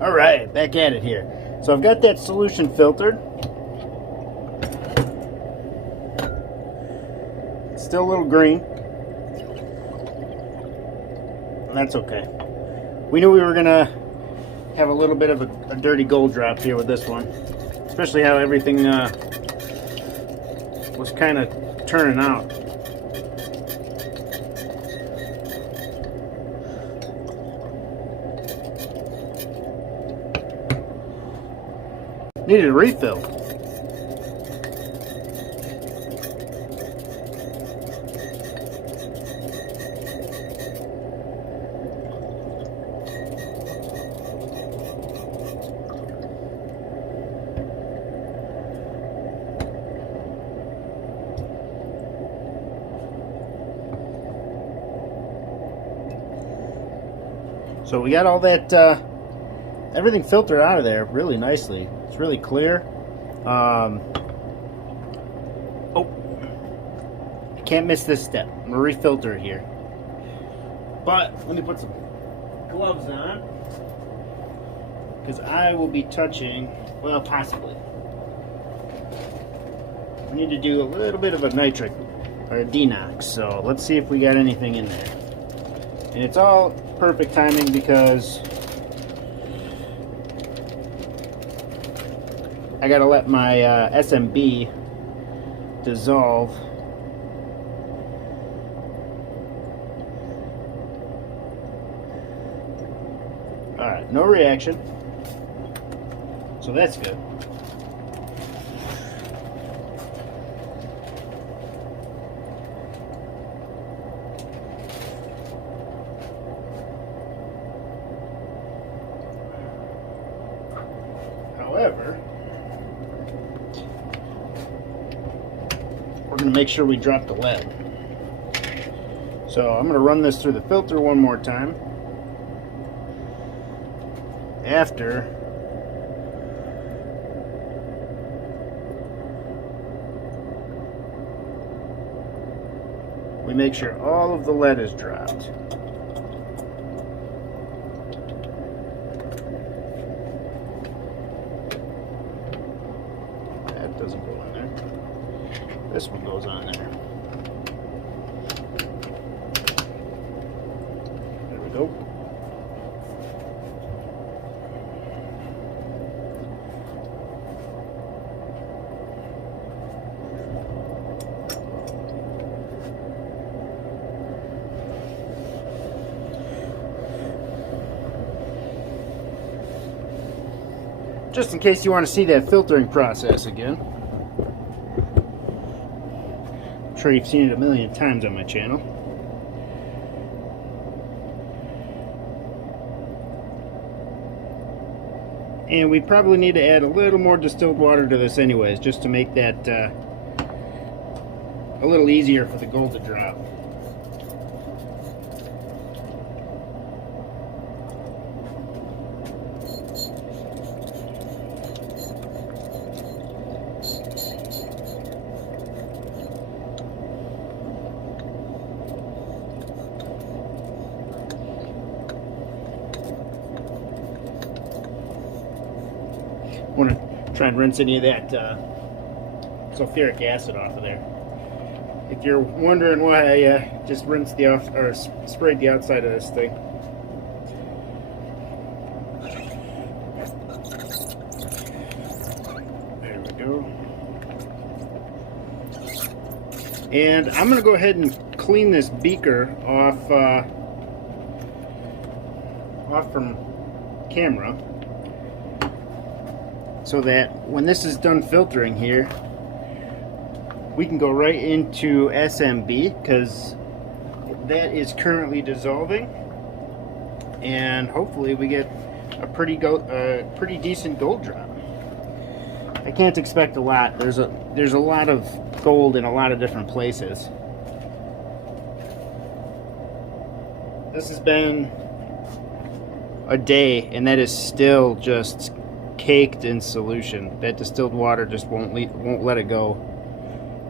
Alright, back at it here. So I've got that solution filtered. Still a little green. And that's okay. We knew we were going to have a little bit of a dirty gold drop here with this one. Especially how everything was kind of turning out. Needed a refill. So we got all that, everything filtered out of there really nicely. It's really clear. Oh, I can't miss this step. I'm gonna refilter it here. But let me put some gloves on, because I will be touching, well, possibly. I need to do a little bit of a nitric or a denox. So let's see if we got anything in there. And it's all perfect timing because I gotta let my SMB dissolve. Alright, no reaction. So that's good. However, we're going to make sure we drop the lead. So I'm going to run this through the filter one more time. After we make sure all of the lead is dropped. That doesn't go in there. This one goes on there. There we go. Just in case you want to see that filtering process again. I'm sure you've seen it a million times on my channel. And we probably need to add a little more distilled water to this anyways, just to make that a little easier for the gold to drop. I want to try and rinse any of that sulfuric acid off of there. If you're wondering why I just rinsed the off or sprayed the outside of this thing, there we go. And I'm going to go ahead and clean this beaker off from camera, so that when this is done filtering here, we can go right into SMB, because that is currently dissolving, and hopefully we get a pretty decent gold drop. I can't expect a lot. There's a lot of gold in a lot of different places. This has been a day, and that is still just caked in solution. That distilled water just won't let it go.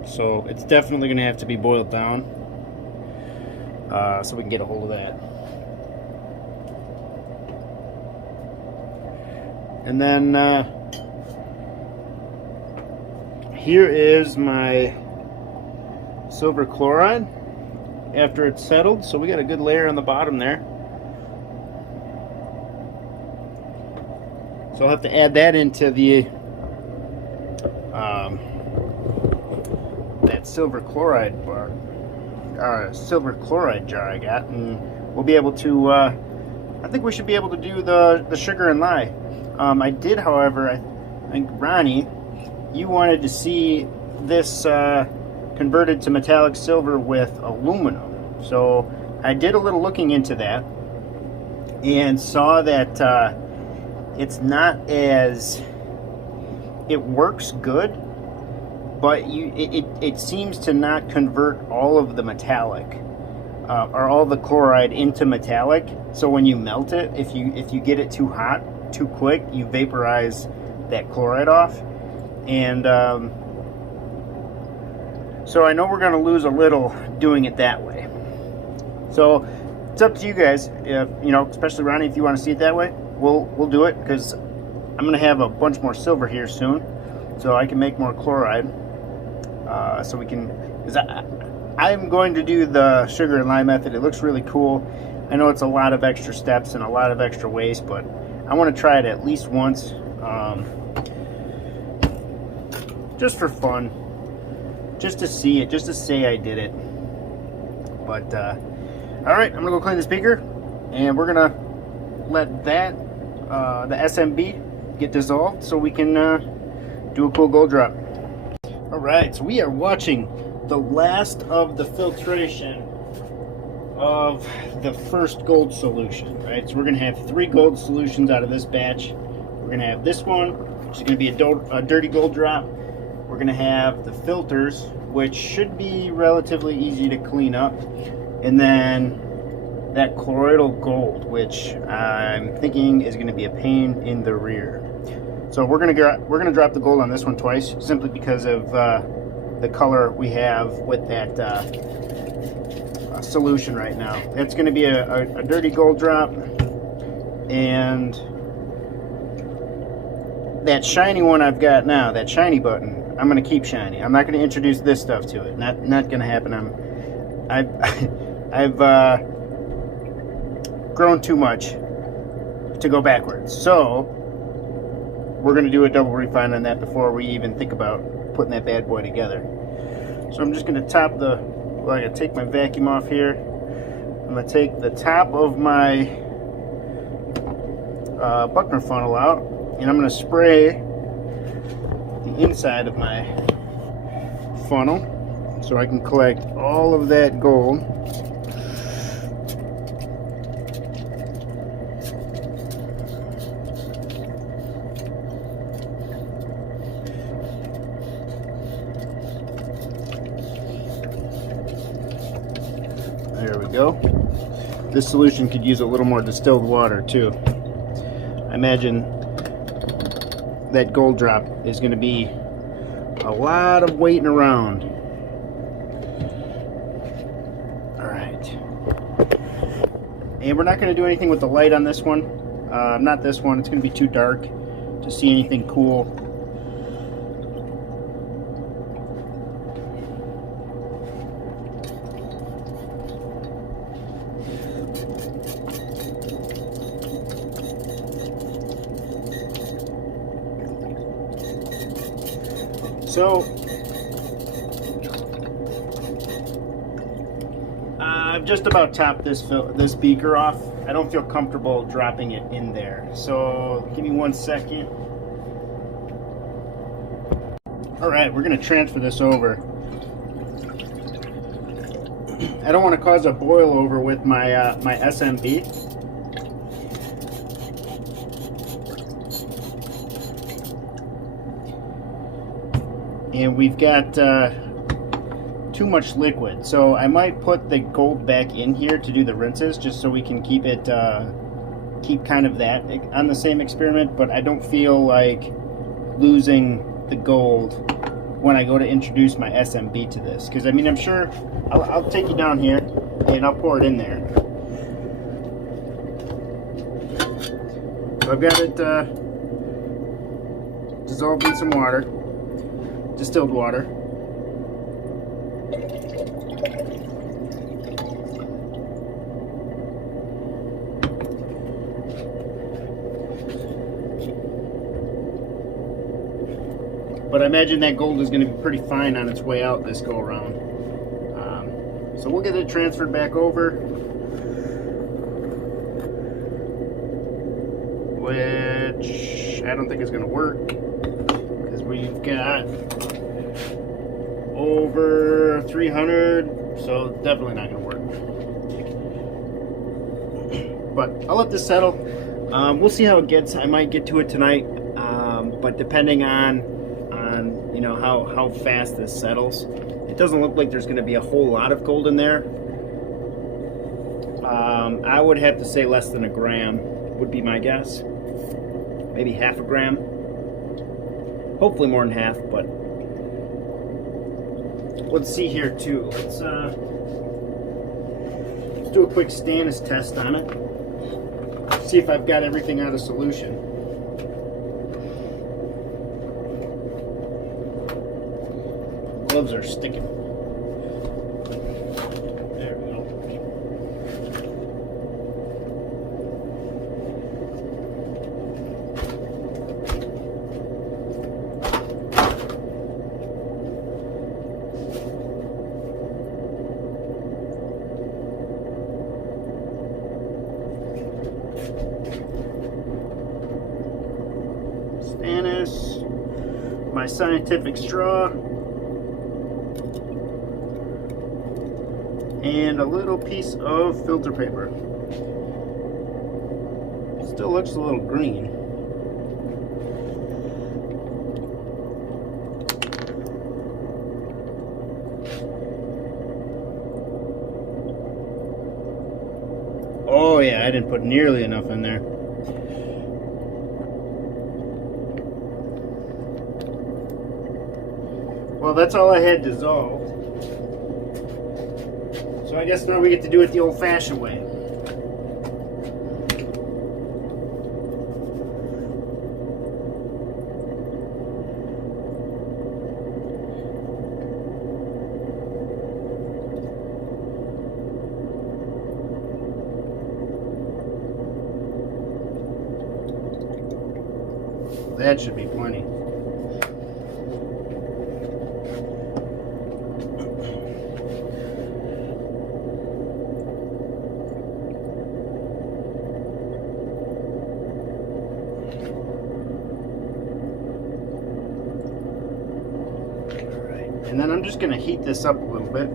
So it's definitely going to have to be boiled down, so we can get a hold of that. And then here is my silver chloride after it's settled. So we got a good layer on the bottom there. So I'll have to add that into the that silver chloride jar I got, and we'll be able to. I think we should be able to do the sugar and lye. I did, however, I think Ronnie, you wanted to see this converted to metallic silver with aluminum. So I did a little looking into that and saw that it's not as, it works good, but it seems to not convert all of the metallic or all the chloride into metallic. So when you melt it, if you get it too hot too quick, you vaporize that chloride off. And so I know we're going to lose a little doing it that way. So it's up to you guys. If, you know, especially Ronnie, if you want to see it that way, we'll do it, because I'm going to have a bunch more silver here soon, so I can make more chloride. So we can, because I'm going to do the sugar and lye method. It looks really cool. I know it's a lot of extra steps and a lot of extra waste, but I want to try it at least once, just for fun, just to see it, just to say I did it. But all right, I'm gonna go clean this beaker, and we're gonna let that the SMB get dissolved so we can do a cool gold drop. All right, so we are watching the last of the filtration of the first gold solution, right? So we're gonna have 3 gold solutions out of this batch. We're gonna have this one, which is gonna be a dirty gold drop. We're gonna have the filters, which should be relatively easy to clean up, and then that colloidal gold, which I'm thinking is gonna be a pain in the rear. So we're gonna drop the gold on this one twice, simply because of the color we have with that solution right now. It's going to be a dirty gold drop, and that shiny one I've got now, that shiny button, I'm going to keep shiny. I'm not going to introduce this stuff to it. Not going to happen. I've grown too much to go backwards. So we're going to do a double refine on that before we even think about putting that bad boy together. So I'm just going to top the, well, I'm going to take my vacuum off here. I'm going to take the top of my Buckner funnel out, and I'm going to spray the inside of my funnel so I can collect all of that gold. There we go. This solution could use a little more distilled water too. I imagine that gold drop is going to be a lot of waiting around. Alright. And we're not going to do anything with the light on this one. Not this one. It's going to be too dark to see anything cool. So I've just about topped this beaker off. I don't feel comfortable dropping it in there. So give me 1 second. All right, we're going to transfer this over. I don't want to cause a boil over with my my SMB. And we've got too much liquid, so I might put the gold back in here to do the rinses, just so we can keep it keep kind of that on the same experiment. But I don't feel like losing the gold when I go to introduce my SMB to this, because I mean, I'm sure I'll take you down here and I'll pour it in there. So I've got it dissolved in some water, distilled water. But I imagine that gold is going to be pretty fine on its way out this go around. So we'll get it transferred back over, which I don't think is going to work because we've got over 300, so it's definitely not going to work. But I'll let this settle. We'll see how it gets. I might get to it tonight, but depending on you know how fast this settles. It doesn't look like there's going to be a whole lot of gold in there. I would have to say less than a gram would be my guess. Maybe half a gram. Hopefully more than half, but let's see here too. Let's do a quick stannous test on it. See if I've got everything out of solution. Gloves are sticking. There we go. Stannous, my scientific straw, and a little piece of filter paper. Still looks a little green. Oh yeah, I didn't put nearly enough in there. Well, that's all I had dissolved. So I guess now we get to do it the old-fashioned way. That should be plenty. And then I'm just going to heat this up a little bit.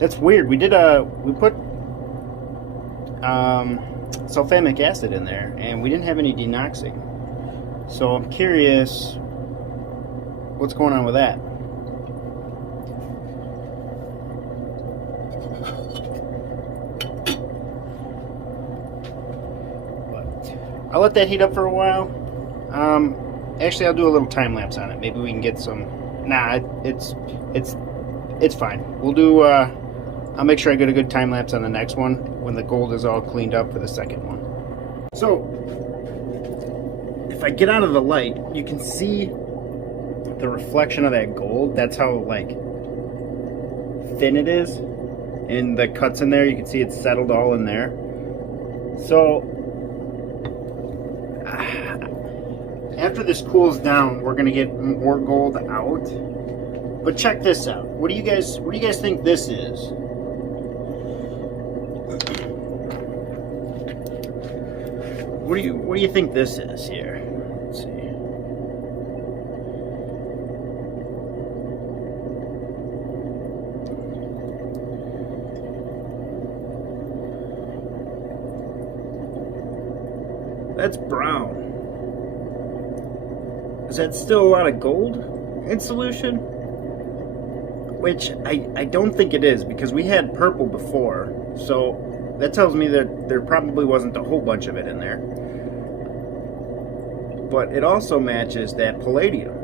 That's weird. We put sulfamic acid in there, and we didn't have any denoxing. So I'm curious what's going on with that. But I'll let that heat up for a while. Actually, I'll do a little time lapse on it. Maybe we can get some. Nah, it's fine. We'll do. I'll make sure I get a good time lapse on the next one when the gold is all cleaned up for the second one. So, if I get out of the light, you can see the reflection of that gold. That's how like thin it is. And the cuts in there, you can see it's settled all in there. So, after this cools down, we're gonna get more gold out. But check this out. What do you guys think this is? What do you think this is here? Let's see. That's brown. Is that still a lot of gold in solution? which I don't think it is, because we had purple before, so that tells me that there probably wasn't a whole bunch of it in there. But it also matches that palladium.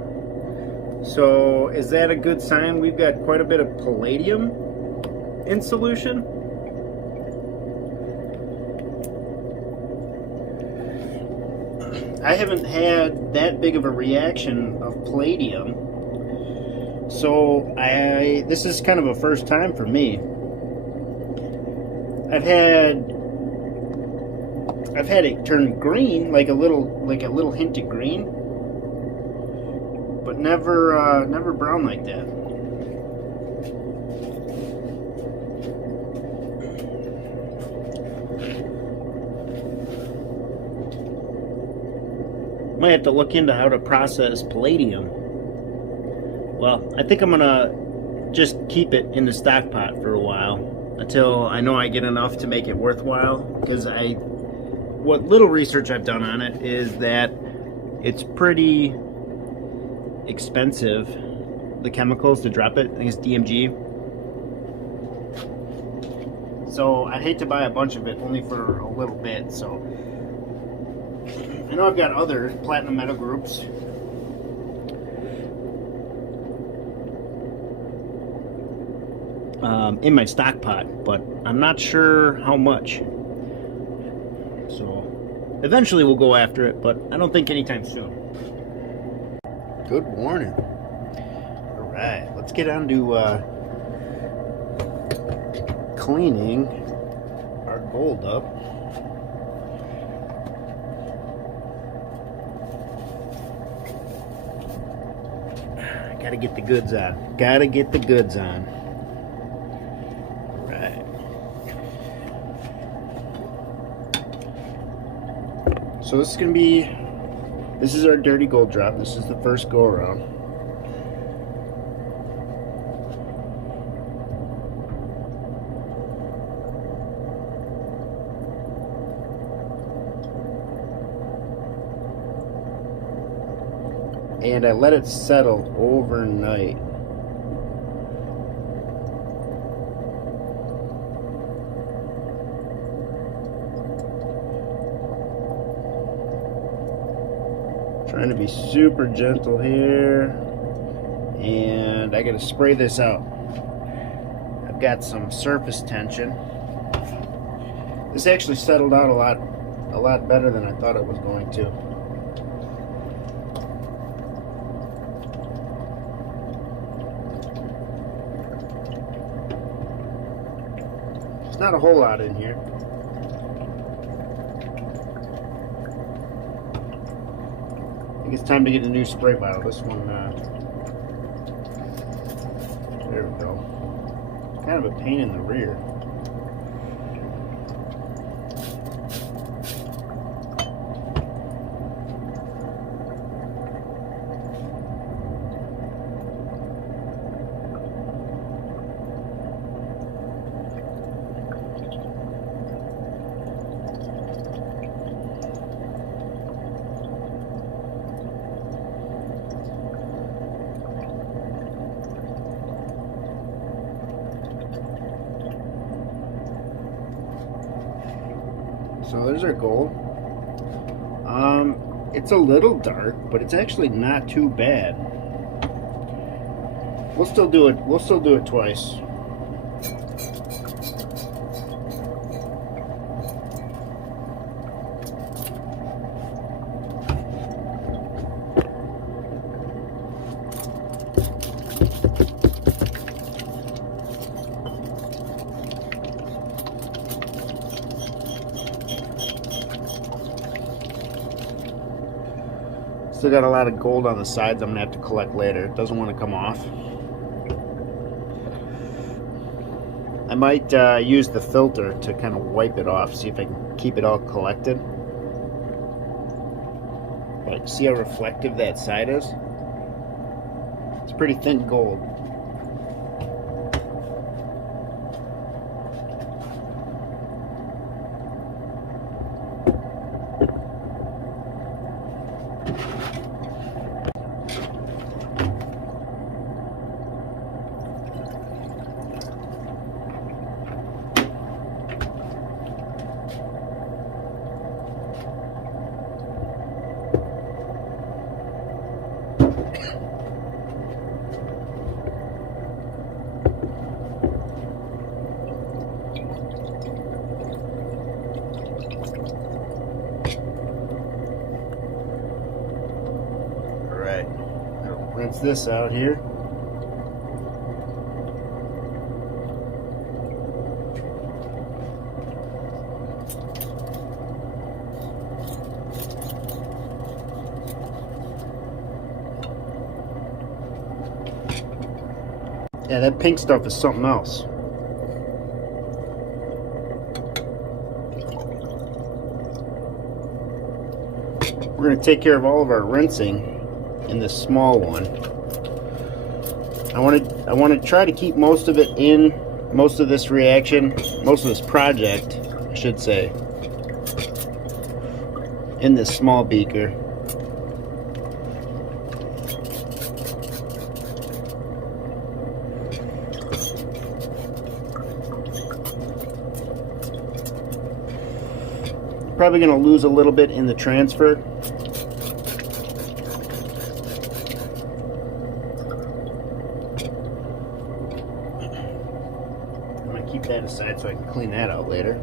So is that a good sign we've got quite a bit of palladium in solution? I haven't had that big of a reaction of palladium, so this is kind of a first time for me. I've had it turn green, like a little hint of green, but never brown like that. Might have to look into how to process palladium. Well, I think I'm gonna just keep it in the stock pot for a while until I know I get enough to make it worthwhile, because what little research I've done on it is that it's pretty expensive, the chemicals to drop it. I think it's DMG. So I'd hate to buy a bunch of it only for a little bit. So I know I've got other platinum metal groups. In my stock pot, but I'm not sure how much. So eventually we'll go after it, but I don't think anytime soon. Good morning. All right, let's get on to cleaning our gold up. Gotta get the goods on. Gotta get the goods on. Right. So this is our dirty gold drop. This is the first go around. And I let it settle overnight. Trying to be super gentle here. And I gotta spray this out. I've got some surface tension. This actually settled out a lot better than I thought it was going to. Not a whole lot in here. I think it's time to get a new spray bottle. This one, there we go. Kind of a pain in the rear. So there's our gold. It's a little dark, but it's actually not too bad. We'll still do it. We'll still do it twice. Still got a lot of gold on the sides I'm gonna have to collect later. It doesn't want to come off. I might use the filter to kind of wipe it off, see if I can keep it all collected. But see how reflective that side is? It's pretty thin gold. Alright, I'll rinse this out here. Yeah, that pink stuff is something else. We're going to take care of all of our rinsing in this small one. I want to try to keep most of it in, most of this reaction, most of this project, I should say, in this small beaker. Probably going to lose a little bit in the transfer. I'm going to keep that aside so I can clean that out later.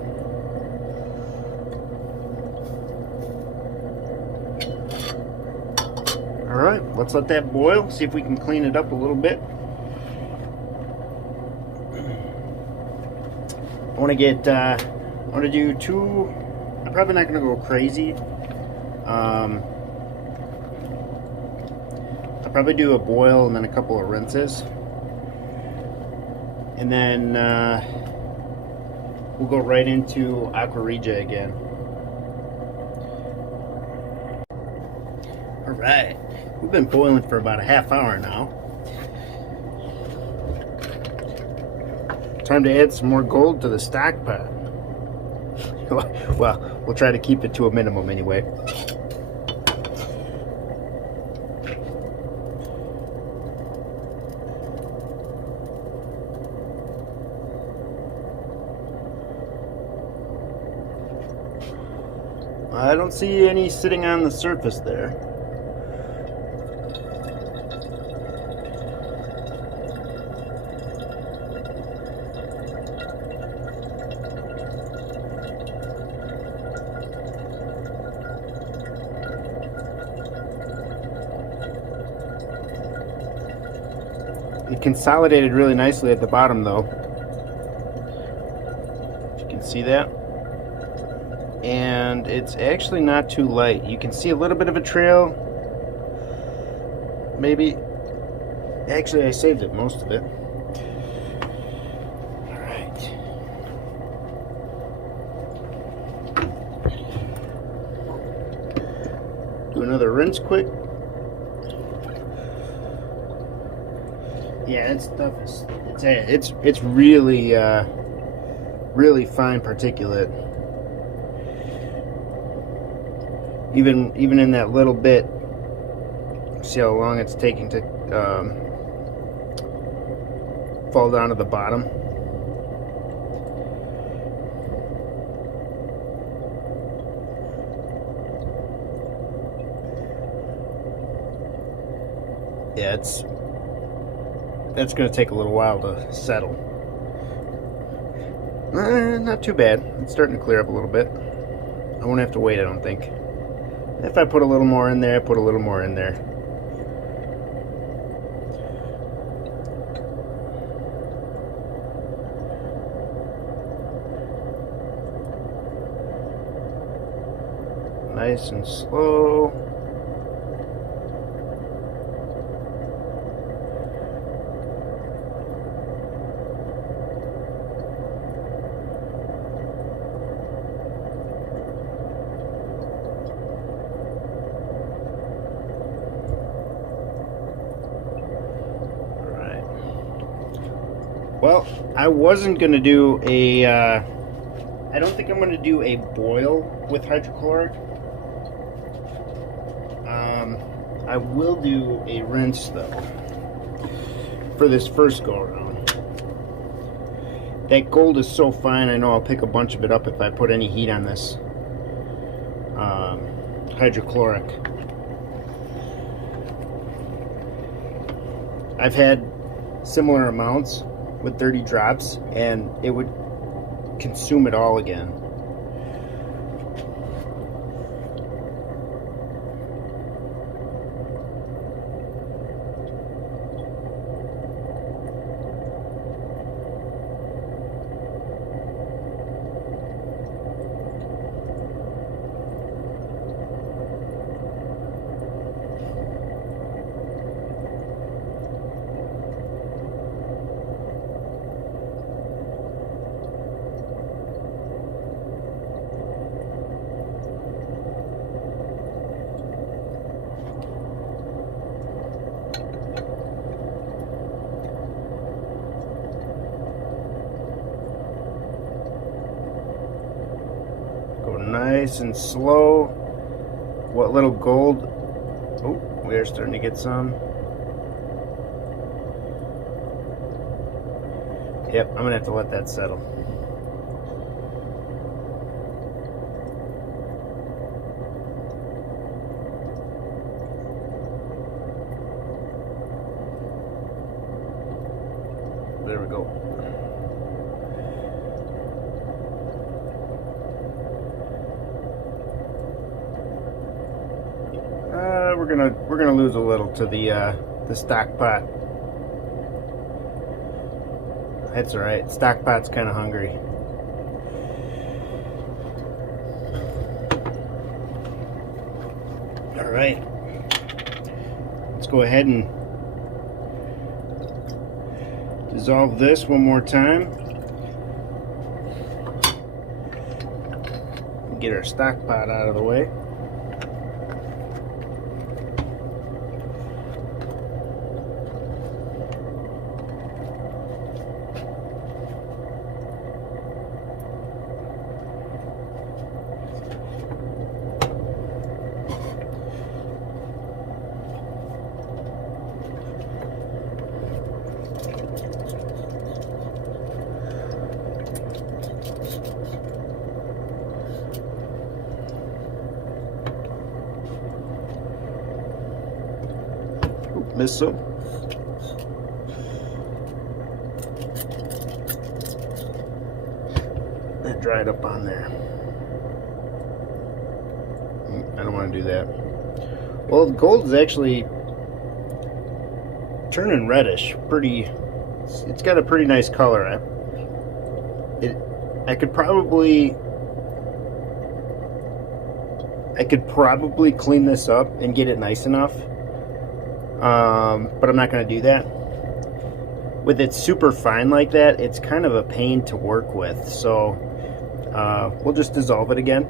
Alright, let's let that boil, see if we can clean it up a little bit. I want to do two. I'm probably not going to go crazy. I'll probably do a boil and then a couple of rinses. And then we'll go right into Aqua Regia again. Alright, we've been boiling for about a half hour now. Time to add some more gold to the stockpile. Well, we'll try to keep it to a minimum anyway. I don't see any sitting on the surface there. It consolidated really nicely at the bottom though. You can see that. And it's actually not too light. You can see a little bit of a trail. Maybe. Actually, I saved it, most of it. Alright. Do another rinse quick. Yeah, that stuff is it's really really fine particulate. Even in that little bit, see how long it's taking to fall down to the bottom. Yeah, that's going to take a little while to settle. Not too bad. It's starting to clear up a little bit. I won't have to wait, I don't think. If I put a little more in there, I put a little more in there. Nice and slow. Well, I wasn't going to do a, I don't think I'm going to do a boil with hydrochloric. I will do a rinse though, for this first go around. That gold is so fine, I know I'll pick a bunch of it up if I put any heat on this hydrochloric. I've had similar amounts with 30 drops and it would consume it all again. Nice and slow. What little gold? Oh, we are starting to get some. Yep, I'm gonna have to let that settle. There we go. We're gonna lose a little to the stock pot. That's all right. Stock pot's kind of hungry. All right. Let's go ahead and dissolve this one more time. Get our stock pot out of the way. Missed some. That dried up on there. I don't want to do that. Well, the gold is actually turning reddish. It's got a pretty nice color. I could probably clean this up and get it nice enough. But I'm not going to do that. With it super fine like that, it's kind of a pain to work with. So we'll just dissolve it again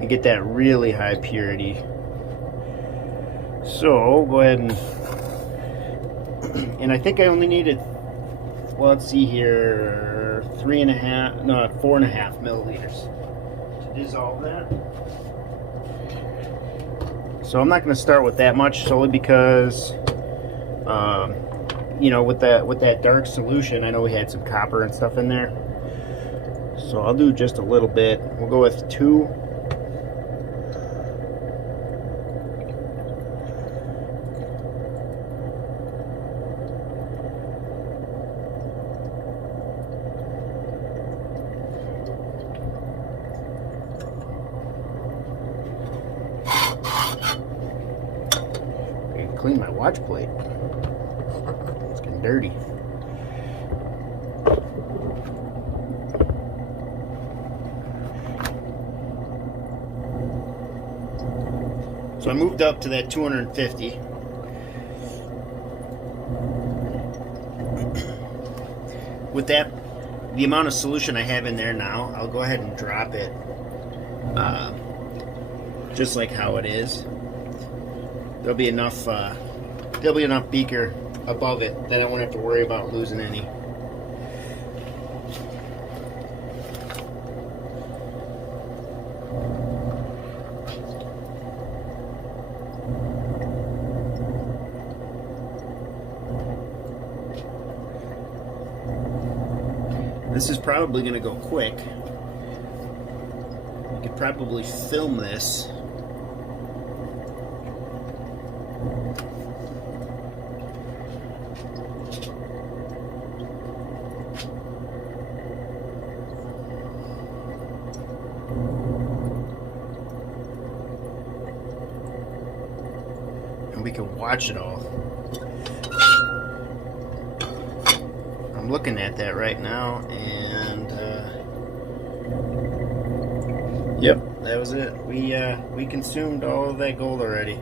and get that really high purity. So go ahead and I think I only needed, well, let's see here, 4.5 milliliters to dissolve that. So I'm not going to start with that much, solely because, you know, with that dark solution, I know we had some copper and stuff in there. So I'll do just a little bit. We'll go with 2. Clean my watch plate. It's getting dirty. So I moved up to that 250. With that, the amount of solution I have in there now, I'll go ahead and drop it just like how it is. There'll be enough beaker above it that I won't have to worry about losing any. This is probably going to go quick. I could probably film this. And we can watch it all. I'm looking at that right now, and yep, that was it. We consumed all of that gold already.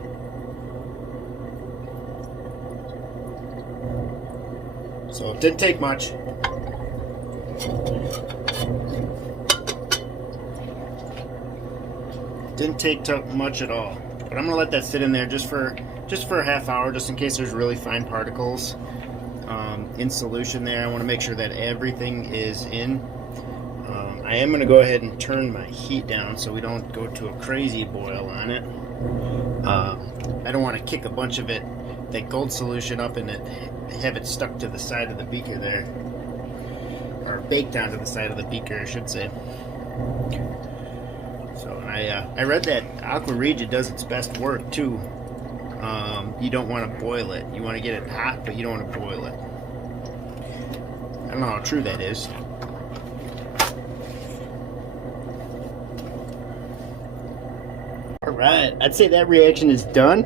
So it didn't take much. Didn't take much at all. But I'm gonna let that sit in there just for a half hour, just in case there's really fine particles in solution there. I want to make sure that everything is in. I am going to go ahead and turn my heat down so we don't go to a crazy boil on it. I don't want to kick a bunch of that gold solution up and have it stuck to the side of the beaker there, or baked onto the side of the beaker, I should say. So I read that Aqua Regia does its best work too. You don't want to boil it. You want to get it hot, but you don't want to boil it. I don't know how true that is. Alright, I'd say that reaction is done.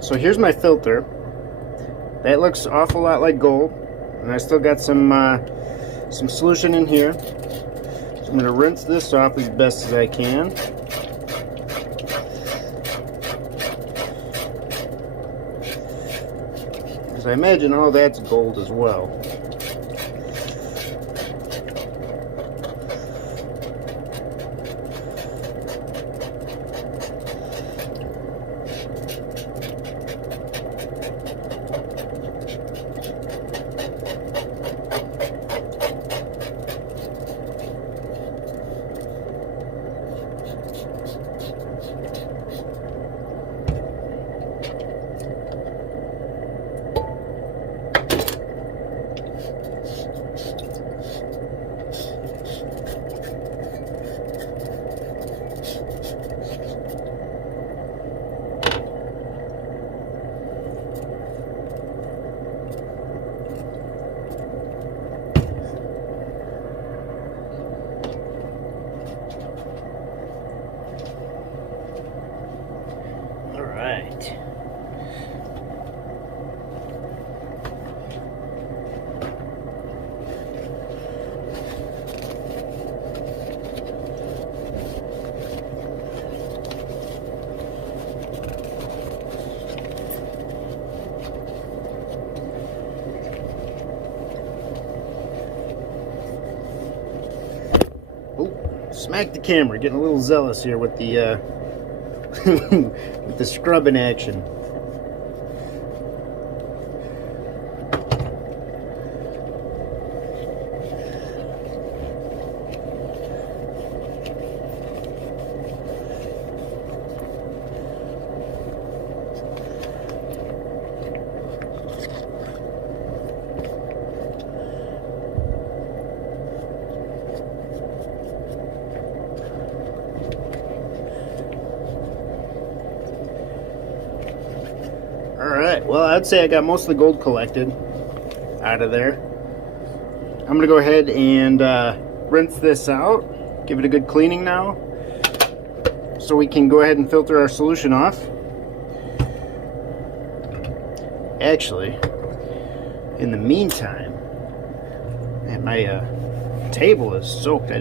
So here's my filter. That looks an awful lot like gold. And I still got some solution in here. So I'm going to rinse this off as best as I can. Because I imagine all that's gold as well. Smack the camera, getting a little zealous here with the with the scrubbing action. Alright, well, I'd say I got most of the gold collected out of there. I'm going to go ahead and rinse this out, give it a good cleaning now, so we can go ahead and filter our solution off. Actually, in the meantime, man, my table is soaked. I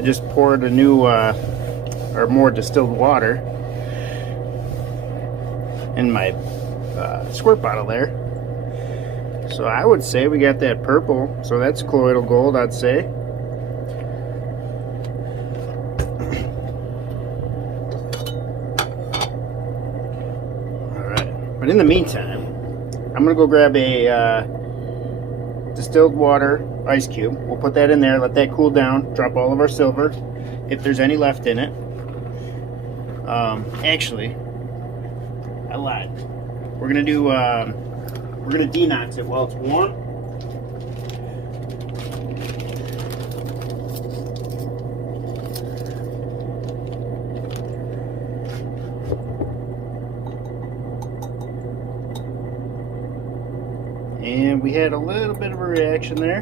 just poured a new, or more distilled water in my squirt bottle there. So I would say we got that purple, so that's colloidal gold, I'd say. Alright, but in the meantime, I'm gonna go grab a distilled water ice cube. We'll put that in there, let that cool down, drop all of our silver, if there's any left in it. Actually, I lied. We're gonna do we're gonna denox it while it's warm. And we had a little bit of a reaction there.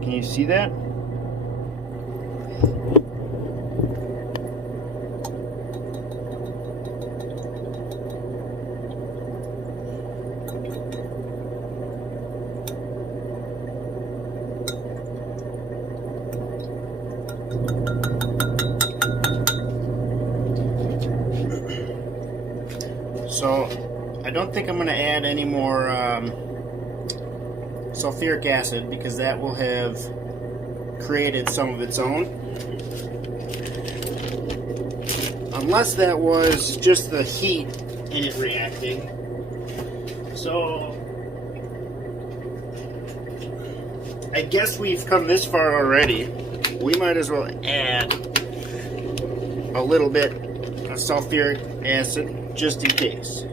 Can you see that? So I don't think I'm going to add any more sulfuric acid, because that will have created some of its own. Unless that was just the heat in it reacting. So I guess we've come this far already. We might as well add a little bit of sulfuric acid just in case.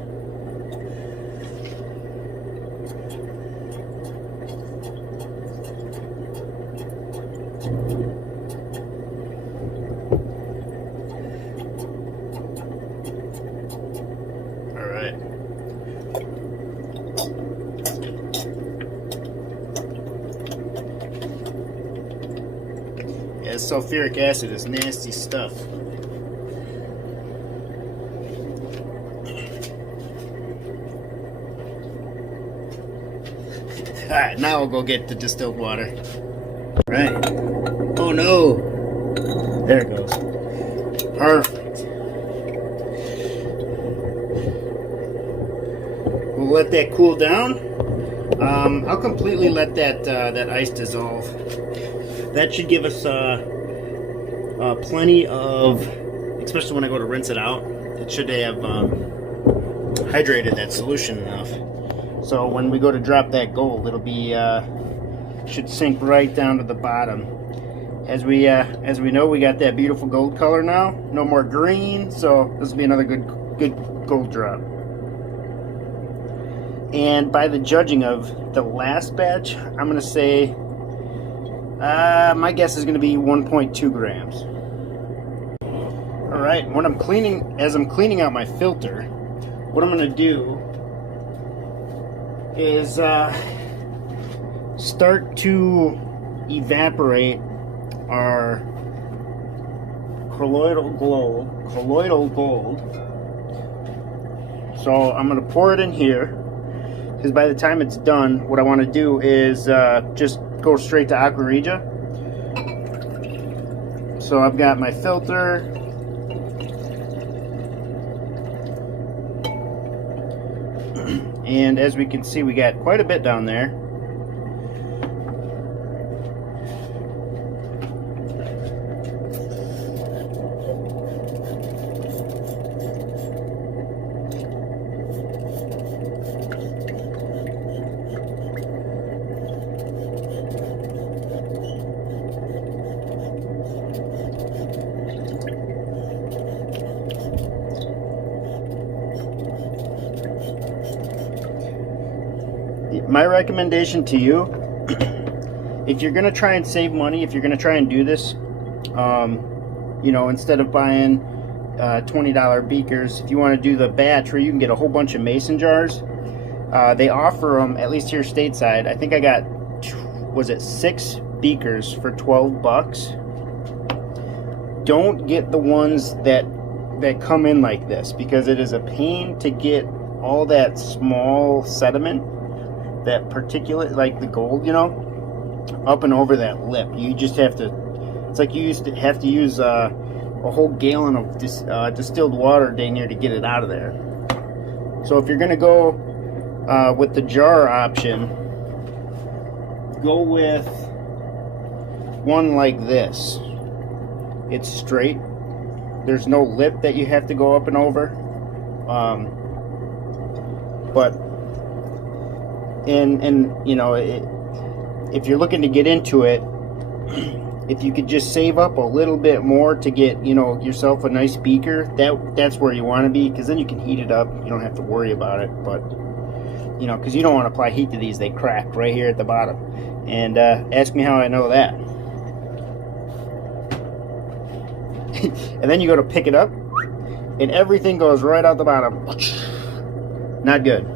All right. Yeah, sulfuric acid is nasty stuff. Alright, now we'll go get the distilled water. Right. Oh no! There it goes. Perfect. We'll let that cool down. I'll completely let that ice dissolve. That should give us plenty of, especially when I go to rinse it out, it should have hydrated that solution enough. So when we go to drop that gold, it'll be should sink right down to the bottom. As we know, we got that beautiful gold color now. No more green, so this will be another good gold drop. And by the judging of the last batch, I'm gonna say my guess is gonna be 1.2 grams. All right, as I'm cleaning out my filter, what I'm gonna do is start to evaporate our colloidal gold. So I'm going to pour it in here, because by the time it's done, what I want to do is just go straight to aqua regia. So I've got my filter. And as we can see, we got quite a bit down there. My recommendation to you, if you're going to try and save money, if you're going to try and do this, you know, instead of buying $20 beakers, if you want to do the batch where you can get a whole bunch of mason jars, they offer them, at least here stateside. I think I got, was it 6 beakers for 12 bucks? Don't get the ones that come in like this, because it is a pain to get all that small sediment, that particulate, like the gold, you know, up and over that lip. You just have to, it's like you used to have to use a whole gallon of distilled water dang near to get it out of there. So if you're gonna go with the jar option, go with one like this. It's straight. There's no lip that you have to go up and over. But and you know, if you're looking to get into it, if you could just save up a little bit more to get, you know, yourself a nice beaker, that's where you want to be, because then you can heat it up. You don't have to worry about it. But you know, because you don't want to apply heat to these, they crack right here at the bottom. And ask me how I know that. And then you go to pick it up, and everything goes right out the bottom. Not good.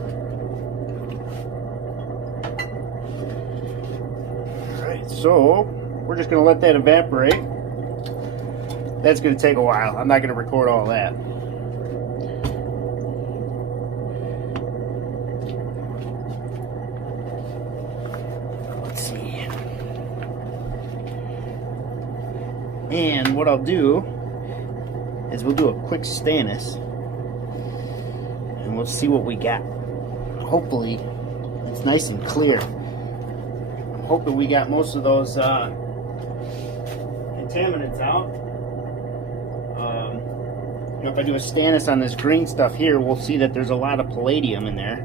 So we're just going to let that evaporate. That's going to take a while. I'm not going to record all that. Let's see. And what I'll do is we'll do a quick Stannis and we'll see what we got. Hopefully it's nice and clear. I'm hoping we got most of those contaminants out. You know, if I do a Stannis on this green stuff here, we'll see that there's a lot of palladium in there.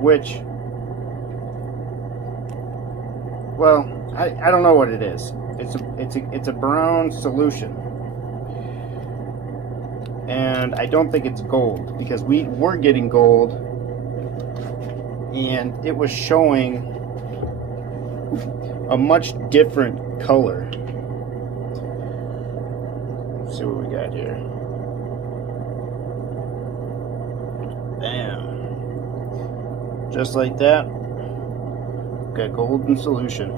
Which, well, I don't know what it is. It's a brown solution, and I don't think it's gold, because we were getting gold, and it was showing a much different color. Let's see what we got here. Bam. Just like that. Got gold in solution.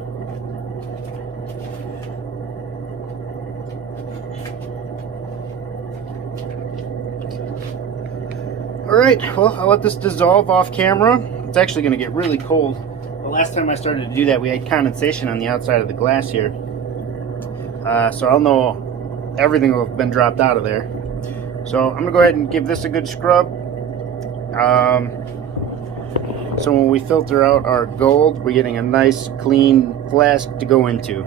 Alright, well, I'll let this dissolve off camera. It's actually going to get really cold. The last time I started to do that, we had condensation on the outside of the glass here. So I'll know everything will have been dropped out of there. So I'm going to go ahead and give this a good scrub. So when we filter out our gold, we're getting a nice clean flask to go into.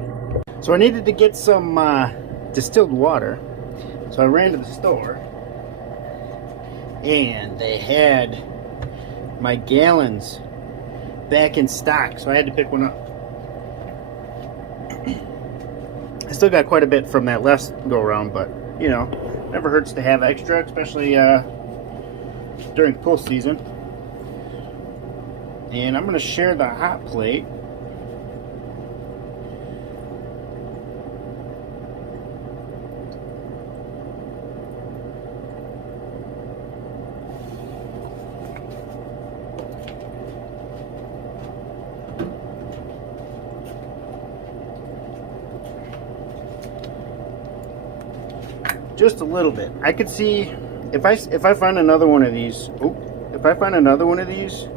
So I needed to get some distilled water. So I ran to the store, and they had my gallons back in stock, so I had to pick one up. I still got quite a bit from that last go around, but you know, never hurts to have extra, especially during pool season. And I'm going to share the hot plate. Just a little bit. I could see if I find another one of these. If I find another one of these,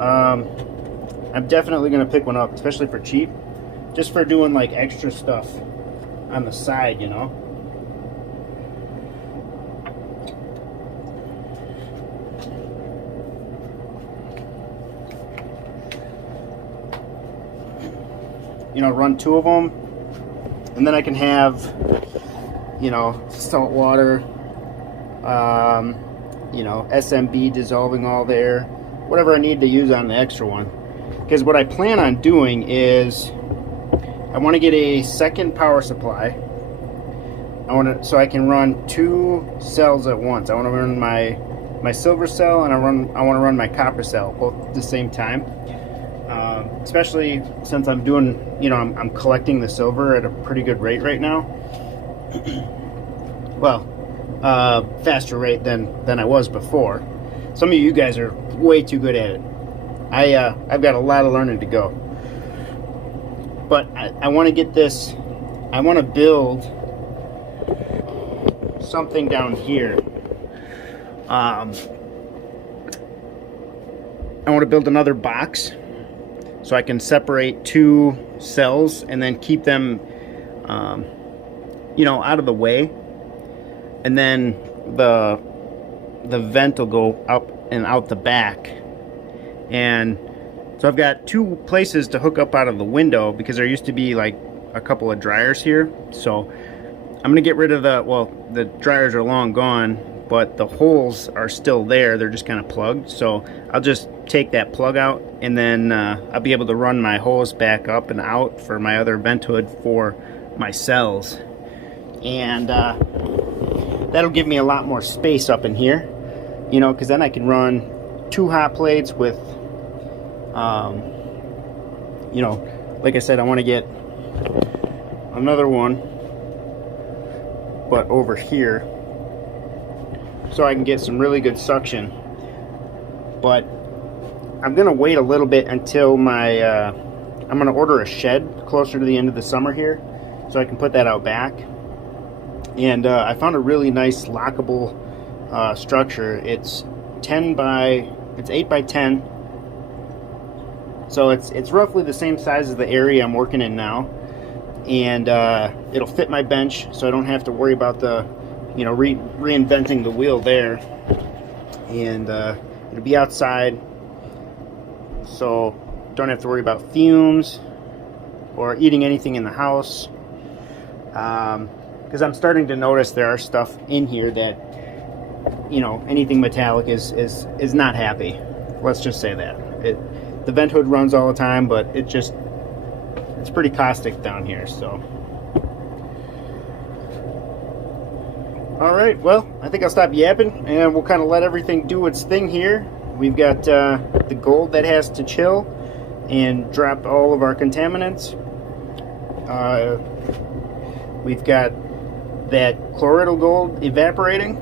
I'm definitely gonna pick one up, especially for cheap, just for doing like extra stuff on the side, you know. You know, run 2 of them, and then I can have, you know, salt water, you know, SMB dissolving all there, whatever I need to use on the extra one. Because what I plan on doing is I want to get a second power supply. So I can run 2 cells at once. I want to run my silver cell, and I want to run my copper cell both at the same time. Especially since I'm doing, you know, I'm collecting the silver at a pretty good rate right now. Well, faster rate than I was before. Some of you guys are way too good at it. I've got a lot of learning to go. But I want to get this. I want to build something down here. I want to build another box, so I can separate 2 cells and then keep them, you know, out of the way. And then the vent will go up and out the back. And so I've got 2 places to hook up out of the window, because there used to be like a couple of dryers here. So I'm gonna get rid of the dryers are long gone, but the holes are still there. They're just kind of plugged. So I'll just take that plug out, and then I'll be able to run my hose back up and out for my other vent hood for my cells. And that'll give me a lot more space up in here, you know, because then I can run 2 hot plates with, you know, like I said, I want to get another one, but over here. so I can get some really good suction. But I'm gonna wait a little bit until my I'm gonna order a shed closer to the end of the summer here, so I can put that out back. And I found a really nice lockable structure. It's 8 by 10, so it's roughly the same size as the area I'm working in now, and it'll fit my bench, so I don't have to worry about the reinventing the wheel there. And it'll be outside, so don't have to worry about fumes or eating anything in the house, because I'm starting to notice there are stuff in here that, anything metallic is not happy. Let's just say that. The vent hood runs all the time, but it's pretty caustic down here. So, all right, well, I think I'll stop yapping and we'll kind of let everything do its thing here. We've got the gold that has to chill and drop all of our contaminants. We've got that colloidal gold evaporating,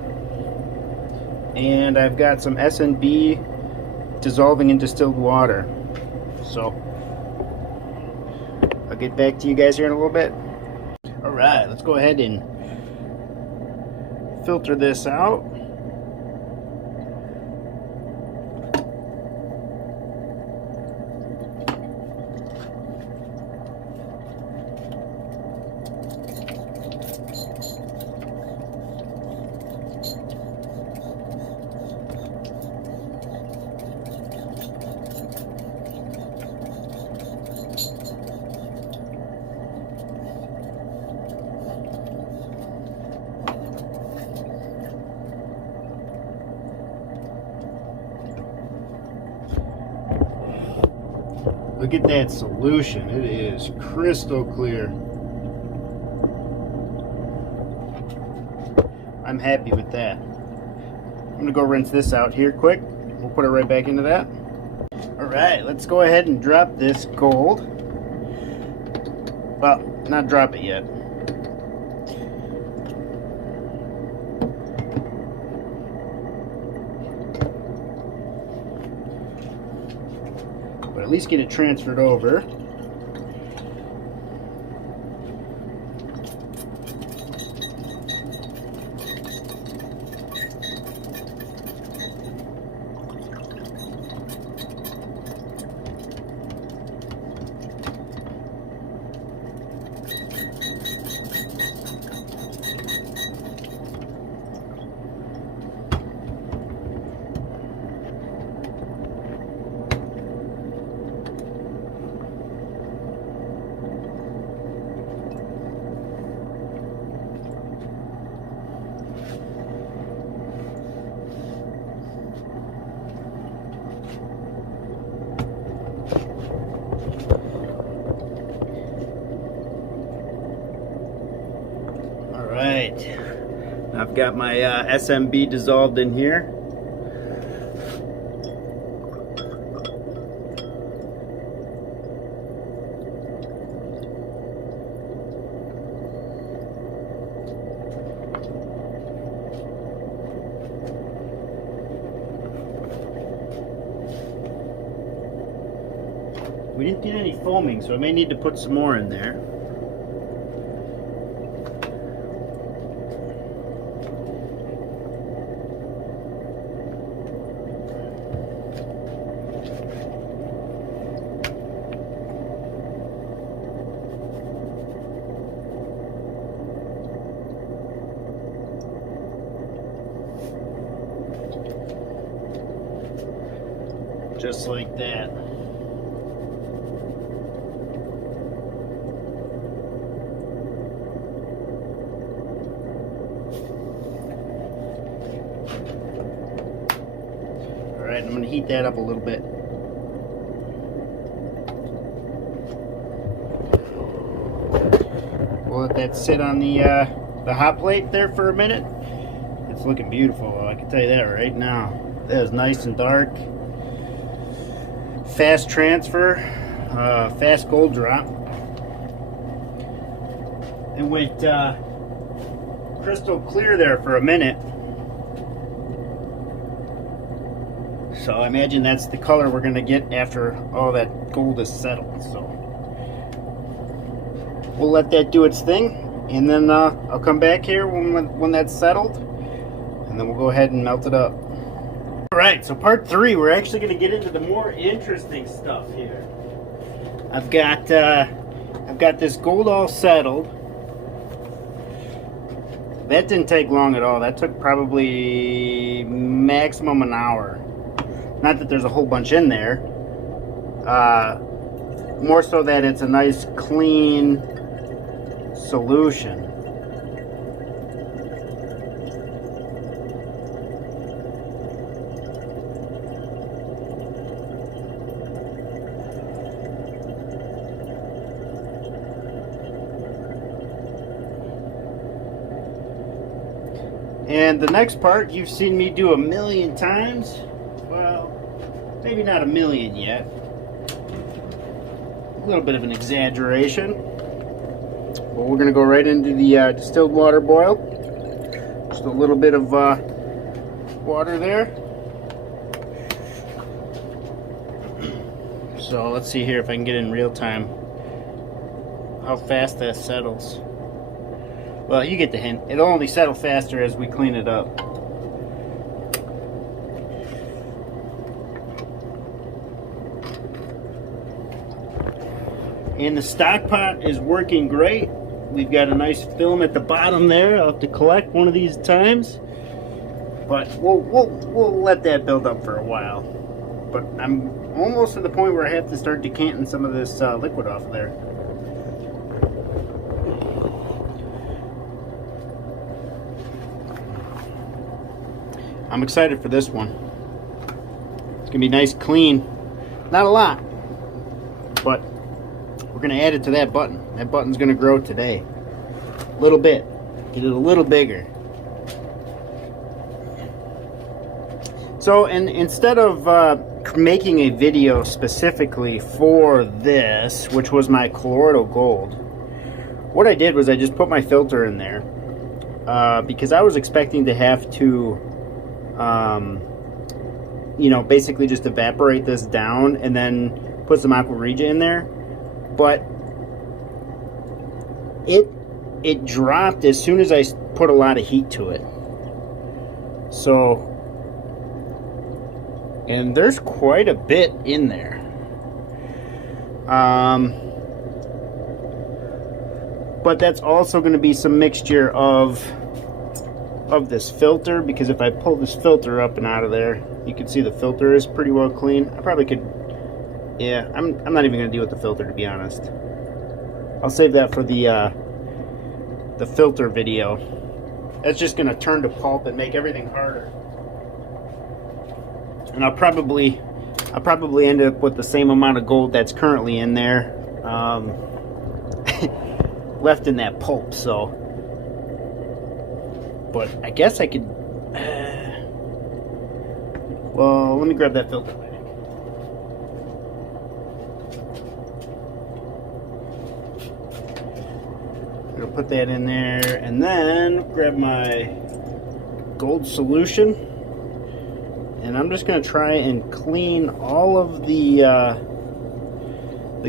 and I've got some S&B dissolving in distilled water. So I'll get back to you guys here in a little bit. All right, let's go ahead and filter this out. Look at that solution. It is crystal clear. I'm happy with that. I'm going to go rinse this out here quick. We'll put it right back into that. Alright, let's go ahead and drop this gold. Well, not drop it yet. But at least get it transferred over. Alright, I've got my SMB dissolved in here. We didn't get any foaming, so I may need to put some more in there. Just like that. Alright, I'm going to heat that up a little bit. We'll let that sit on the hot plate there for a minute. It's looking beautiful, I can tell you that right now. That is nice and dark. Fast transfer, fast gold drop. It went crystal clear there for a minute. So I imagine that's the color we're going to get after all that gold is settled. So we'll let that do its thing, and then I'll come back here when that's settled, and then we'll go ahead and melt it up. Alright, so part 3, we're actually going to get into the more interesting stuff here. I've got this gold all settled. That didn't take long at all. That took probably maximum an hour. Not that there's a whole bunch in there. More so that it's a nice clean solution. And the next part you've seen me do 1,000,000 times. Well, maybe not 1,000,000 yet. A little bit of an exaggeration. Well, we're going to go right into the distilled water boil. Just a little bit of water there. So let's see here if I can get in real time how fast that settles. Well, you get the hint. It'll only settle faster as we clean it up. And the stock pot is working great. We've got a nice film at the bottom there. I'll have to collect one of these times. But we'll let that build up for a while. But I'm almost at the point where I have to start decanting some of this liquid off of there. I'm excited for this one. It's gonna be nice, clean. Not a lot, but we're gonna add it to that button. That button's gonna grow today. A little bit. Get it a little bigger. So, and instead of making a video specifically for this, which was my colloidal gold, what I did was I just put my filter in there because I was expecting to have to you know, basically just evaporate this down and then put some aqua regia in there, but it dropped as soon as I put a lot of heat to it. So, and there's quite a bit in there. But that's also going to be some mixture of this filter, because if I pull this filter up and out of there, you can see the filter is pretty well clean. I probably could, yeah, I'm not even going to deal with the filter, to be honest. I'll save that for the filter video. That's just going to turn to pulp and make everything harder. And I'll probably end up with the same amount of gold that's currently in there left in that pulp. So, but I guess I could. Well, let me grab that filter. I'm gonna put that in there, and then grab my gold solution, and I'm just gonna try and clean all of the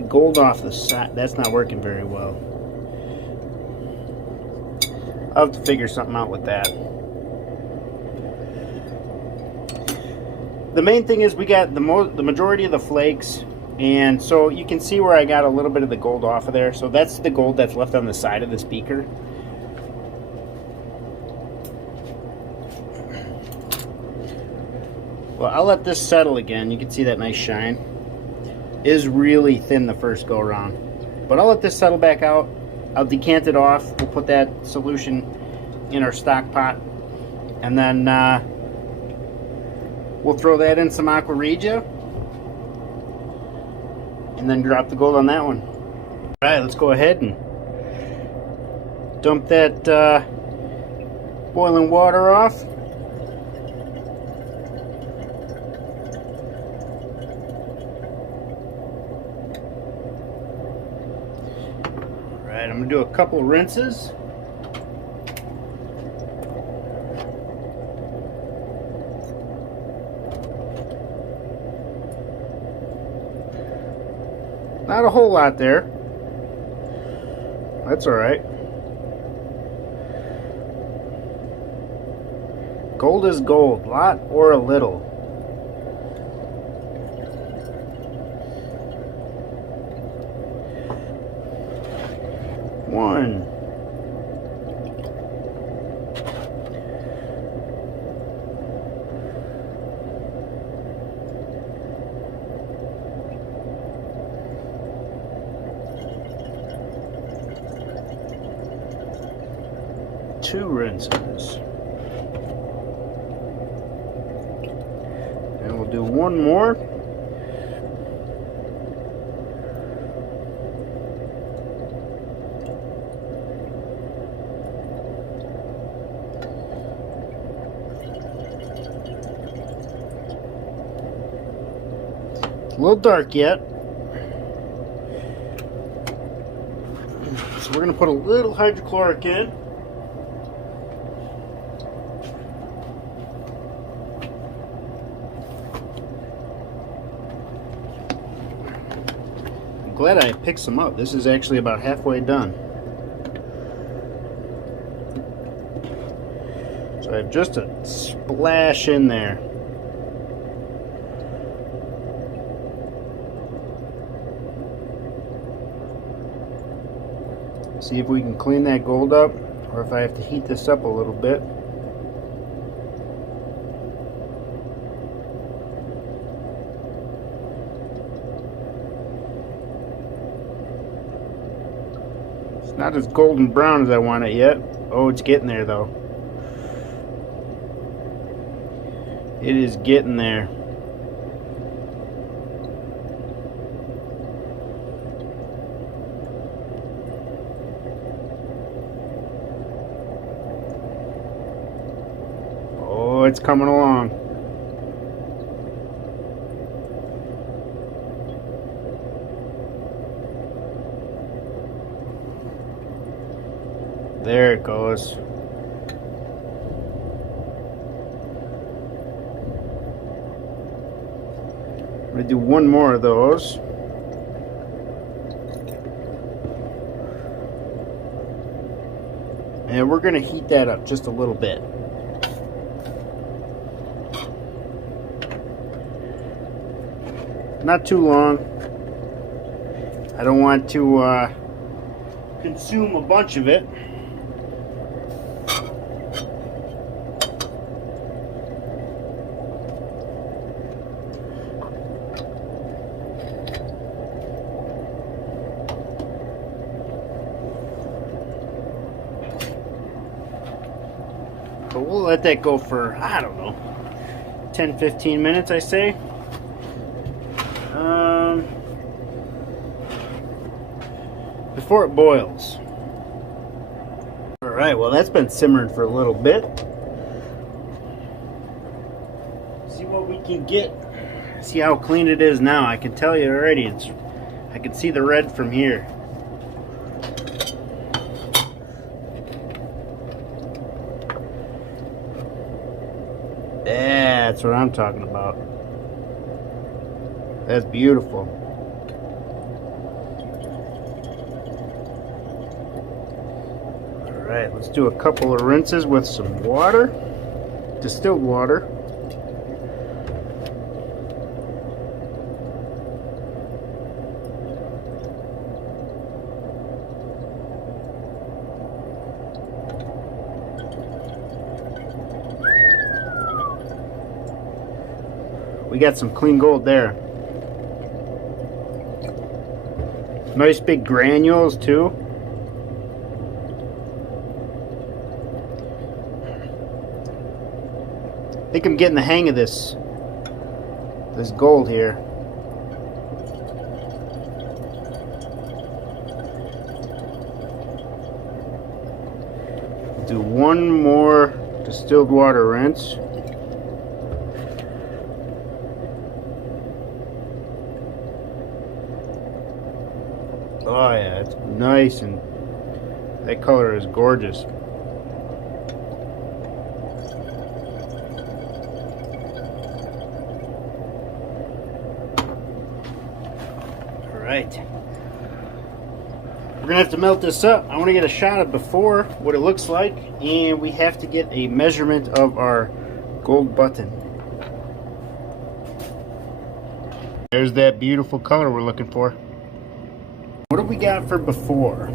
gold off the side. That's not working very well. I'll have to figure something out with that. The main thing is we got the majority of the flakes, and so you can see where I got a little bit of the gold off of there. So that's the gold that's left on the side of this beaker. Well, I'll let this settle again. You can see that nice shine. It is really thin the first go around, but I'll let this settle back out. I'll decant it off. We'll put that solution in our stock pot, and then we'll throw that in some aqua regia, and then drop the gold on that one. All right, let's go ahead and dump that boiling water off. All right, I'm gonna do a couple rinses. a whole lot there. That's alright. Gold is gold, lot or a little. One. Two rinses. And we'll do one more. A little dark yet. So we're going to put a little hydrochloric in. I'm glad I picked some up. This is actually about halfway done. So I have just a splash in there. See if we can clean that gold up, or if I have to heat this up a little bit. It's not as golden brown as I want it yet. Oh, it's getting there though. It is getting there. It's coming along. There it goes. I'm going to do one more of those. And we're going to heat that up just a little bit. Not too long. I don't want to consume a bunch of it. But we'll let that go for, I don't know, 10-15 minutes, I say. Before it boils. Alright, well that's been simmering for a little bit. See what we can get. See how clean it is now. I can tell you already, I can see the red from here. That's what I'm talking about. That's beautiful. Alright, let's do a couple of rinses with some water, distilled water. We got some clean gold there. Nice big granules too. I think I'm getting the hang of this gold here. Do one more distilled water rinse. Oh yeah, it's nice, and that color is gorgeous. Alright, We're gonna have to melt this up. I want to get a shot of before, what it looks like, and we have to get a measurement of our gold button. There's that beautiful color we're looking for. What do we got for before?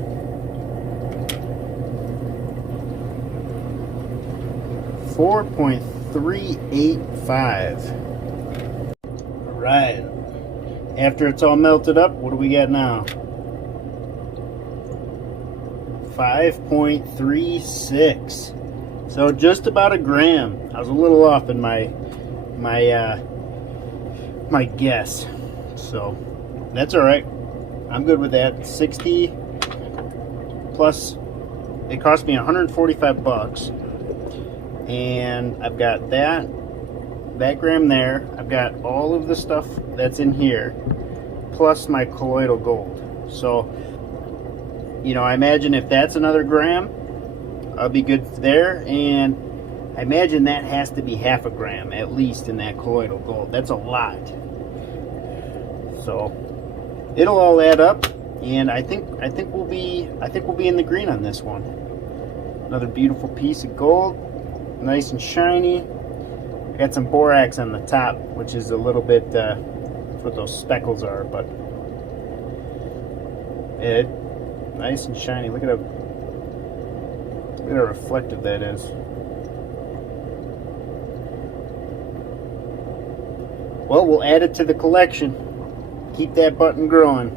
4.385. All right. After it's all melted up, what do we got now? 5.36. So just about a gram. I was a little off in my guess. So that's all right. I'm good with that. 60 plus. It cost me 145 bucks, and I've got that gram there. I've got all of the stuff that's in here, plus my colloidal gold. So, you know, I imagine if that's another gram, I'll be good there. And I imagine that has to be half a gram at least in that colloidal gold. That's a lot. So it'll all add up, and I think we'll be in the green on this one. Another beautiful piece of gold, nice and shiny. I got some borax on the top, which is a little bit that's what those speckles are, but it nice and shiny. Look at how reflective that is. Well, we'll add it to the collection. Keep that button growing.